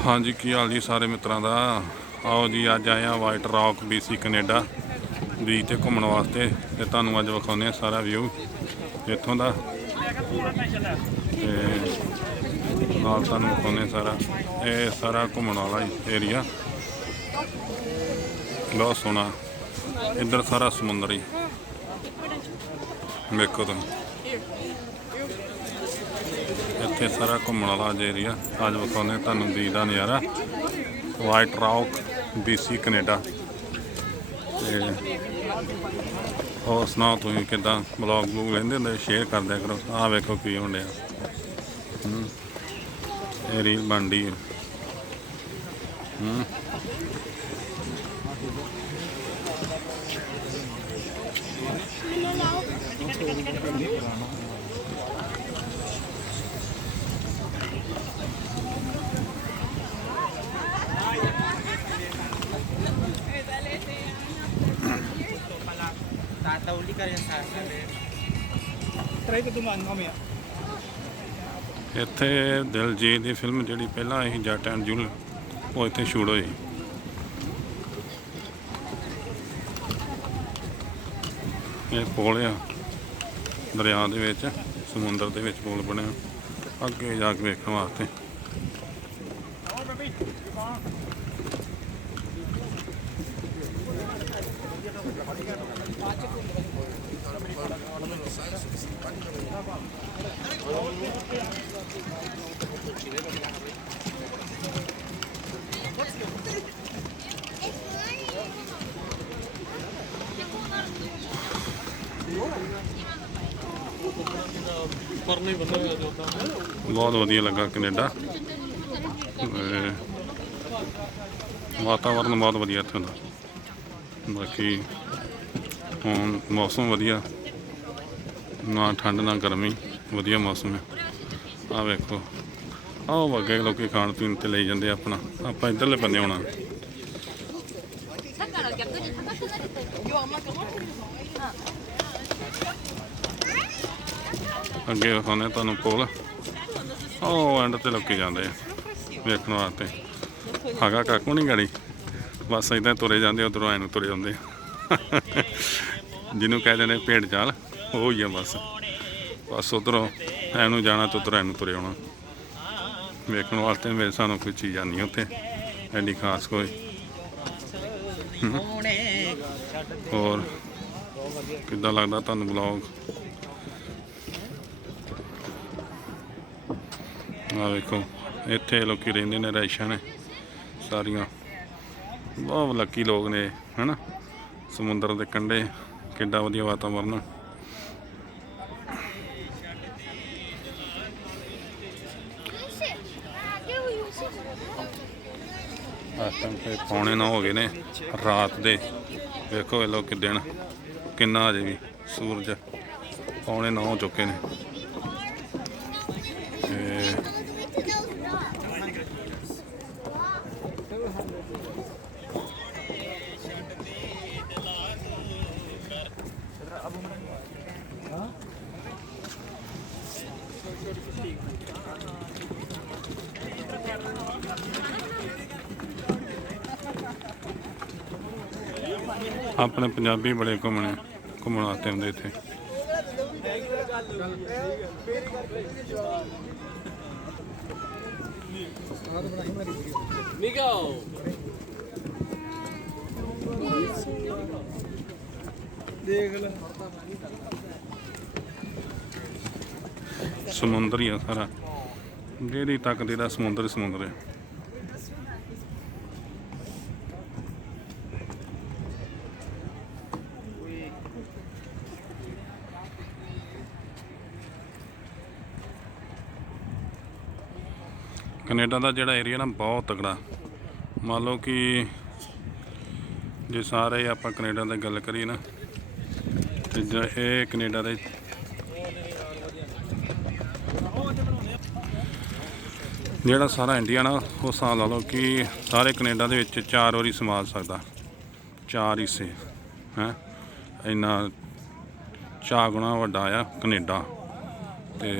ਹਾਂਜੀ, ਕੀ ਹਾਲ ਜੀ ਸਾਰੇ ਮਿੱਤਰਾਂ ਦਾ? ਆਓ ਜੀ, ਅੱਜ ਆਏ ਆ white rock BC Canada beach ਤੇ ਘੁੰਮਣ ਵਾਸਤੇ ਤੇ ਤੁਹਾਨੂੰ ਅੱਜ ਵਿਖਾਉਂਦੇ ਆ ਸਾਰਾ ਵਿਊ ਇੱਥੋਂ ਦਾ। ਤੇ ਨਾਲ ਤੁਹਾਨੂੰ ਵਿਖਾਉਂਦੇ ਆ ਸਾਰਾ, ਇਹ ਸਾਰਾ ਘੁੰਮਣ ਵਾਲਾ ਏਰੀਆ ਬਹੁਤ ਸੋਹਣਾ ਇੱਧਰ ਸਾਰਾ ਸਮੁੰਦਰ ਹੀ। ਵੇਖੋ ਤੁਸੀਂ। ਇੱਥੇ ਸਾਰਾ ਘੁੰਮਣ ਵਾਲਾ ਏਰੀਆ ਅੱਜ ਵਿਖਾਉਂਦੇ ਤੁਹਾਨੂੰ ਦੀ ਦਾ ਨਜ਼ਾਰਾ। ਵਾਈਟ ਰੌਕ BC ਕੈਨੇਡਾ ਤੇ ਹੋਰ ਸੁਣਾਓ ਤੁਸੀਂ ਕਿਦਾਂ? ਬਲੌਗ ਬਲੂਗ ਲੈਂਦੇ ਹੁੰਦੇ? ਸ਼ੇਅਰ ਕਰਦਿਆ ਕਰੋ। ਆਹ ਵੇਖੋ ਕੀ ਹੋਣ ਡਿਆ। ਹੂੰ। ਇਹ ਰੀਲ ਬਣਦੀ ਹੈ। ਹੂੰ। Tatauli ka rin sa akin. Try ko dumaan mamaya. ਇੱਥੇ ਦਿਲਜੀਤ ਦੀ ਫਿਲਮ ਜਿਹੜੀ ਪਹਿਲਾਂ ਆਈ ਸੀ ਜੱਟ ਐਂਡ ਜੂਲ ਉਹ ਇੱਥੇ ਸ਼ੂਟ ਹੋਈ ਇਹ ਪੁਲ ਆ ਦਰਿਆ ਦੇ ਵਿੱਚ ਸਮੁੰਦਰ ਦੇ ਵਿੱਚ ਪੁਲ ਬਣਿਆ ਅੱਗੇ ਜਾ ਕੇ ਵੇਖਣ ਵਾਸਤੇ ਬਹੁਤ ਵਧੀਆ ਲੱਗਾ ਕੈਨੇਡਾ। ਵਾਤਾਵਰਨ ਬਹੁਤ ਵਧੀਆ ਇੱਥੋਂ ਦਾ ਬਾਕੀ ਹੁਣ ਮੌਸਮ ਵਧੀਆ। ਨਾ ਠੰਡ, ਨਾ ਗਰਮੀ, ਵਧੀਆ ਮੌਸਮ ਹੈ ਆ ਵੇਖੋ, ਆਹ ਅੱਗੇ ਲੋਕੀ ਖਾਣ ਪੀਣ ਤੇ ਲਈ ਜਾਂਦੇ ਆਪਣਾ। ਆਪਾਂ ਇੱਧਰਲੇ ਬੰਨੇ ਆਉਣਾ। ਅੱਗੇ ਵਿਖਾਉਂਦੇ ਆ ਤੁਹਾਨੂੰ ਕੋਲ। ਉਹ ਐਂਡ ਤੇ ਲੋਕੀ ਜਾਂਦੇ ਆ, ਵੇਖਣ ਵਾਸਤੇ। ਹੈਗਾ ਕਾਕੂ ਨਹੀਂ ਗਾੜੀ? ਬਸ ਇਦਾਂ ਤੁਰੇ ਜਾਂਦੇ ਉਧਰੋਂ ਐਂ ਨੂੰ ਤੁਰੇ ਜਾਂਦੇ ਆ। ਜਿਹਨੂੰ ਕਹਿੰਦੇ ਨੇ ਭੇਡ ਚਾਲ, ਉਹ ਹੀ ਆ ਬਸ। ਬਸ ਉਧਰੋਂ ਐ ਜਾਣਾ ਤੇ ਉਧਰੋਂ ਐਨੂੰ ਨੂੰ ਤੁਰੇ ਆਉਣਾ। ਵੇਖਣ ਵਾਸਤੇ ਮੇਰੇ ਸਾਨੂੰ ਕੋਈ ਚੀਜ਼ ਨਹੀਂ ਉੱਥੇ, ਐਡੀ ਖਾਸ ਕੋਈ। ਹੋਰ, ਕਿੱਦਾਂ ਲੱਗਦਾ ਤੁਹਾਨੂੰ ਬਲੌਗ ਆ ਵੇਖੋ, ਇੱਥੇ ਲੋਕੀ ਰਹਿੰਦੇ ਨੇ ਰੈਸ਼ਾਂ ਨੇ, ਸਾਰੀਆਂ। ਬਹੁਤ ਲੱਕੀ ਲੋਕ ਨੇ, ਹਨਾ? ਸਮੁੰਦਰ ਦੇ ਕੰਢੇ ਕਿੱਡਾ ਵਧੀਆ ਵਾਤਾਵਰਨ ਇਸ ਟਾਈਮ ਤੇ ਪੌਣੇ ਨੌ ਹੋ ਗਏ ਨੇ ਰਾਤ ਦੇ। ਵੇਖੋ ਇਹ ਲੋਕ ਦਿਨ ਕਿੰਨਾ ਅਜੇ ਵੀ ਸੂਰਜ ਪੌਣੇ ਨਾ ਹੋ ਚੁੱਕੇ ਨੇ। ਆਪਣੇ ਪੰਜਾਬੀ ਬੜੇ ਘੁੰਮਣੇ, ਘੁੰਮਣ ਆਤੇ ਹੁੰਦੇ ਇੱਥੇ। ਦੇਖ ਲੈ ਸਮੁੰਦਰ ਹੀ ਆ ਸਾਰਾ। ਜਿਹੜੀ ਤੱਕ ਦਾ ਸਮੁੰਦਰ ਸਮੁੰਦਰ ਹੈ ਕੈਨੇਡਾ ਦਾ ਜਿਹੜਾ ਏਰੀਆ ਨਾ ਬਹੁਤ ਤਕੜਾ। ਮੰਨ ਲਓ ਕਿ ਜੇ ਸਾਰੇ ਆਪਾਂ ਕੈਨੇਡਾ ਦੀ ਗੱਲ ਕਰੀਏ ਨਾ, ਤੇ ਜੇ ਇਹ ਕੈਨੇਡਾ ਦੇ ਜਿਹੜਾ ਸਾਰਾ ਇੰਡੀਆ ਨਾ ਉਹ ਹਿਸਾਬ ਲਾ ਲਓ ਕਿ ਸਾਰੇ ਕੈਨੇਡਾ ਦੇ ਵਿੱਚ ਚਾਰ ਵਾਰੀ ਸਮਾ ਸਕਦਾ। ਚਾਰ ਹਿੱਸੇ, ਹੈ? ਇੰਨਾ ਚਾਰ ਗੁਣਾ ਵੱਡਾ ਆ ਕੈਨੇਡਾ। ਤੇ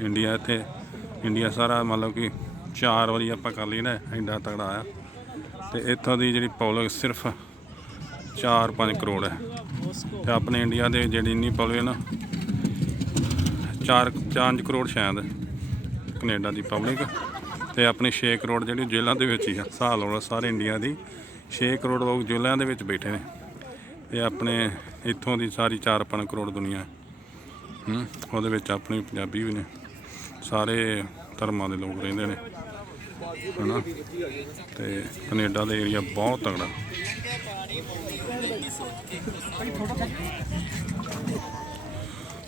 ਇੰਡੀਆ ਇੱਥੇ ਇੰਡੀਆ ਸਾਰਾ ਮੰਨ ਲਓ ਕਿ ਚਾਰ ਵਾਰੀ ਆਪਾਂ ਕਰ ਲਈ ਨਾ ਐਡਾ ਤਗੜਾ ਆ। ਤੇ ਇੱਥੋਂ ਦੀ ਜਿਹੜੀ ਪਬਲਿਕ ਸਿਰਫ 4-5 ਕਰੋੜ ਹੈ। ਤੇ ਆਪਣੇ ਇੰਡੀਆ ਦੇ ਜਿਹੜੀ ਇੰਨੀ ਪਬਲਿਕ ਨਾ 4 5 ਕਰੋੜ ਸ਼ਾਇਦ ਕੈਨੇਡਾ ਦੀ ਪਬਲਿਕ। ਤੇ ਆਪਣੀ 6 ਕਰੋੜ ਜਿਹੜੀ ਜੇਲ੍ਹਾਂ ਦੇ ਵਿੱਚ ਹੀ ਆ ਹਿਸਾਬ ਲਾ ਸਾਰੇ ਇੰਡੀਆ ਦੀ। 6 ਕਰੋੜ ਲੋਕ ਜੇਲ੍ਹਾਂ ਦੇ ਵਿੱਚ ਬੈਠੇ ਨੇ। ਤੇ ਆਪਣੇ ਇੱਥੋਂ ਦੀ ਸਾਰੀ 4-5 ਕਰੋੜ ਦੁਨੀਆ। ਹੂੰ, ਉਹਦੇ ਵਿੱਚ ਆਪਣੇ ਪੰਜਾਬੀ ਵੀ ਨੇ। ਸਾਰੇ ਧਰਮਾਂ ਦੇ ਲੋਕ ਰਹਿੰਦੇ ਨੇ। ਹਨਾ? ਤੇ ਕੈਨੇਡਾ ਦਾ ਏਰੀਆ ਬਹੁਤ ਤਗੜਾ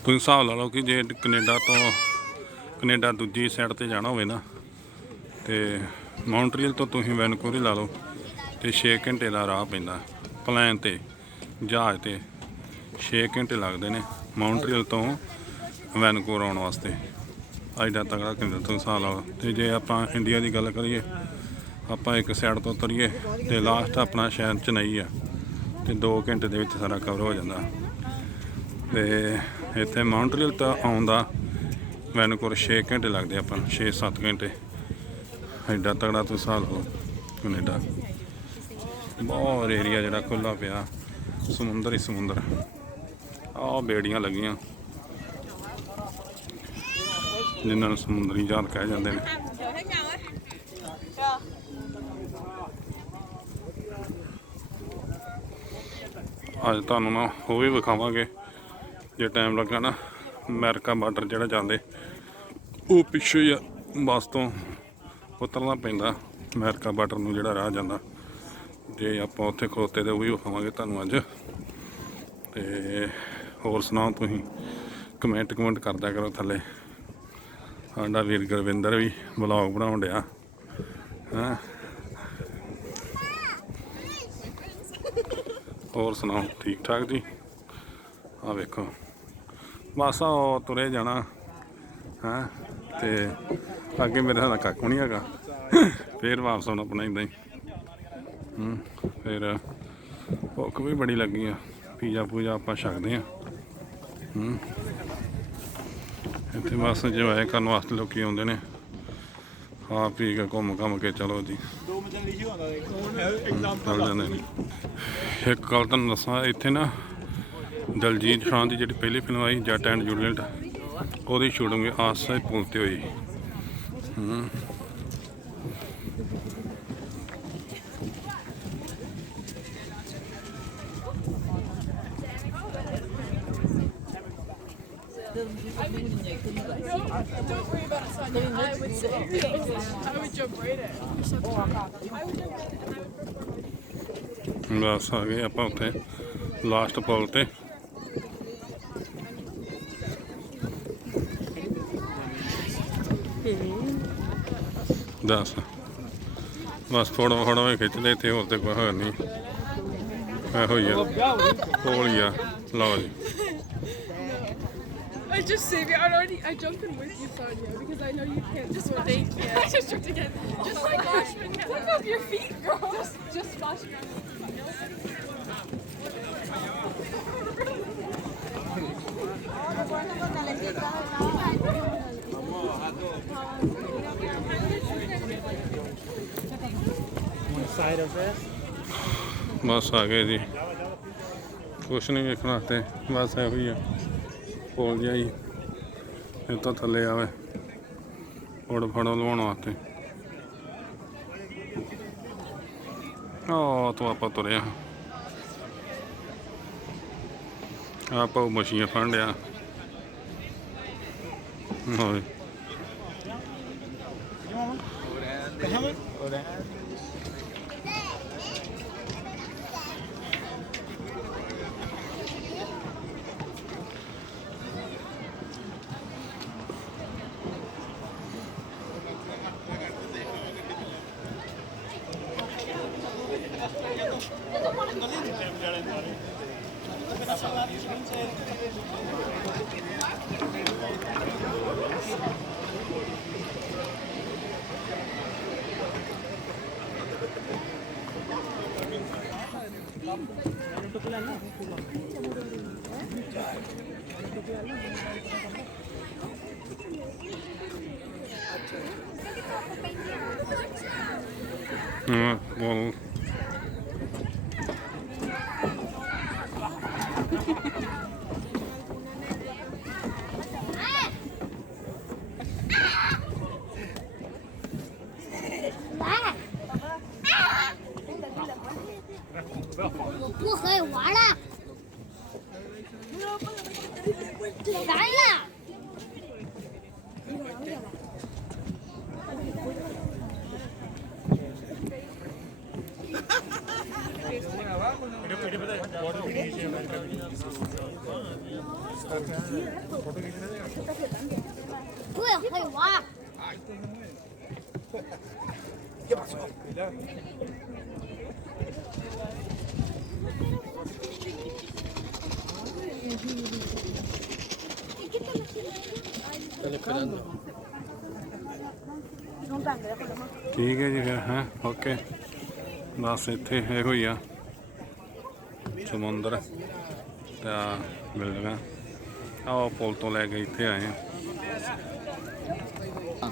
ਤੁਸੀਂ ਹਿਸਾਬ ਲਾ ਲਓ ਕਿ ਜੇ ਕੈਨੇਡਾ ਤੋਂ, ਕੈਨੇਡਾ ਦੂਜੀ ਸਾਈਡ ਤੇ ਜਾਣਾ ਹੋਵੇ ਨਾ, ਤੇ ਮੌਂਟਰੀਅਲ ਤੋਂ ਤੁਸੀਂ ਵੈਨਕੂਵਰ ਲਾ ਲਓ, ਤੇ 6 ਘੰਟੇ ਦਾ ਰਾਹ ਪੈਂਦਾ, ਪਲਾਨ ਤੇ, ਜਹਾਜ਼ ਤੇ। 6 ਘੰਟੇ ਲੱਗਦੇ ਨੇ ਮੌਂਟਰੀਅਲ ਤੋਂ ਵੈਨਕੂਵਰ ਆਉਣ ਵਾਸਤੇ। ਐਡਾ ਤਗੜਾ ਕੈਨੇਡਾ ਤੋਂ ਹਿਸਾਬ ਲਾ ਲਓ ਤੇ ਜੇ ਆਪਾਂ ਇੰਡੀਆ ਦੀ ਗੱਲ ਕਰੀਏ, ਆਪਾਂ ਇੱਕ ਸਾਈਡ ਤੋਂ ਉਤਰੀਏ ਤੇ ਲਾਸਟ ਆਪਣਾ ਸ਼ਹਿਰ ਚੇਨਈ ਆ। ਤੇ 2 ਘੰਟੇ ਦੇ ਵਿੱਚ ਸਾਰਾ ਕਵਰ ਹੋ ਜਾਂਦਾ। ਤੇ ਇੱਥੇ ਮੌਂਟਰੀਅਲ ਤਾਂ ਆਉਂਦਾ ਮੈਨੂੰ ਕੋਲ 6 ਘੰਟੇ ਲੱਗਦੇ ਆਪਾਂ 6-7 ਘੰਟੇ। ਐਡਾ ਤਗੜਾ ਤੋਂ ਹਿਸਾਬ ਲਓ ਕੈਨੇਡਾ। ਬਹੁਤ ਏਰੀਆ ਜਿਹੜਾ ਖੁੱਲਾ ਪਿਆ, ਸਮੁੰਦਰ ਹੀ ਸਮੁੰਦਰ। ਆਹ ਬੇੜੀਆਂ ਲੱਗੀਆਂ। ਜਿਨ੍ਹਾਂ ਨੂੰ ਸਮੁੰਦਰੀ ਜਹਾਜ਼ ਕਹਿ ਜਾਂਦੇ ਨੇ। ਅੱਜ ਤੁਹਾਨੂੰ ਨਾ ਉਹ ਵੀ ਵਿਖਾਵਾਂਗੇ। ਜੇ ਟਾਈਮ ਲੱਗਾ ਨਾ, ਅਮਰੀਕਾ ਬਾਰਡਰ ਜਿਹੜਾ ਜਾਂਦੇ, ਉਹ ਪਿੱਛੇ ਹੀ ਆ ਤੋਂ ਉਤਰਨਾ ਪੈਂਦਾ, ਅਮਰੀਕਾ ਬਾਰਡਰ ਨੂੰ ਜਿਹੜਾ ਰਾਹ ਜਾਂਦਾ। ਜੇ ਆਪਾਂ ਉੱਥੇ ਖਲੋਤੇ ਤੇ ਉਹ ਵੀ ਵਿਖਾਵਾਂਗੇ ਤੁਹਾਨੂੰ ਅੱਜ। ਤੇ ਹੋਰ ਸੁਣਾਓ ਤੁਸੀਂ? ਕਮੈਂਟ ਕਮੈਂਟ ਕਰਦਾ ਕਰੋ ਥੱਲੇ। ਸਾਡਾ ਵੀਰ ਗੁਰਵਿੰਦਰ ਵੀ ਵਲੌਗ ਬਣਾਉਣ ਡਿਆ। ਹਾਂ? ਹੋਰ ਸੁਣਾਓ, ਠੀਕ ਠਾਕ ਜੀ? ਆ ਵੇਖੋ। ਬਸ ਆ ਤੁਰੇ ਜਾਣਾ। ਹਾਂ? ਤੇ ਅੱਗੇ ਮੇਰੇ ਨਾਲ ਕਾਕੂ ਨਹੀਂ ਹੈਗਾ। ਫੇਰ ਵਾਪਸ ਆਉਣਾ ਆਪਣਾ ਇਦਾਂ ਹੀ। ਹੂੰ, ਫਿਰ ਭੁੱਖ ਵੀ ਬੜੀ ਲੱਗੀ ਆ। ਪੀਜ਼ਾ ਪੂਜਾ ਆਪਾਂ ਛਕਦੇ ਆ ਹੂੰ। ਇੱਥੇ ਬਸ ਇੰਜੋਏ ਕਰਨ ਵਾਸਤੇ ਲੋਕੀ ਆਉਂਦੇ ਨੇ। ਖਾ ਪੀ ਕੇ ਘੁੰਮ ਘੰਮ ਕੇ ਚਲੋ ਜੀ। ਦੋ ਮਚਨ ਲਿਖੀ ਹੁੰਦਾ ਦੇਖ ਚੱਲ ਜਾਂਦੇ ਇੱਕ ਗੱਲ ਤੁਹਾਨੂੰ ਦੱਸਾਂ, ਇੱਥੇ ਨਾ ਦਲਜੀਤ ਖਾਨ ਦੀ ਜਿਹੜੀ ਪਹਿਲੀ ਫਿਲਮ ਆਈ, ਜੱਟ ਐਂਡ ਜੂਲੀਅਟ ਉਹਦੀ ਸ਼ੂਟਿੰਗ ਆਸੇ ਪੁਲ ਤੇ ਹੋਈ। ਹੂੰ। Don't worry about it, Sonia. I would say, I would jump right in. ਬਸ ਆ ਗਏ ਆਪਾਂ ਉੱਥੇ ਲਾਸਟ ਪੁਲ ਤੇ। ਦੱਸ। ਬਸ ਫੋਟੋ ਫੋਟੋ ਵੀ ਖਿੱਚਦੇ ਇੱਥੇ ਹੋਰ ਤੇ ਕੋਈ ਹੋਇਆ ਨਹੀਂ। ਇਹੋ ਹੀ ਆ। ਕੋਲ ਹੀ ਆ। ਲਓ ਜੀ। I just saved you. I already I jumped in with you, Sonia, because I know you can't just swim. Thank you. I just jumped again. Just oh like gosh, Look up your feet, girl. Just just splash your बस आ गए जी कुछ नहीं देखना आते बस है भैया ਇਹੋ ਹੀ ਜਿਹਾ ਹੀ ਇਹ ਤੋਂ ਥੱਲੇ ਆਵੇ। ਫੋਟੋ ਫੋਟੋ ਲਵਾਉਣ ਵਾਸਤੇ। ਉਹ ਤੋਂ ਆਪਾਂ ਤੁਰਿਆ। ਆਪਾਂ ਉਹ ਮਸ਼ੀਨ ਫੜ ਲਿਆ ਹੋਏ ਕਹਾਂ ਹਾਂ Evet, bol. 뭐야, 빨리 와. Están esperando. ਠੀਕ ਹੈ ਜੀ ਫਿਰ ਹਾਂ ਓਕੇ ਬਸ ਇੱਥੇ ਇਹੋ ਹੀ ਆ ਸਮੁੰਦਰ ਤੇ ਆ ਬਿਲਡਿੰਗਾਂ ਆਹ ਪੁਲ ਤੋਂ ਲੈ ਕੇ ਇੱਥੇ ਆਏ ਆ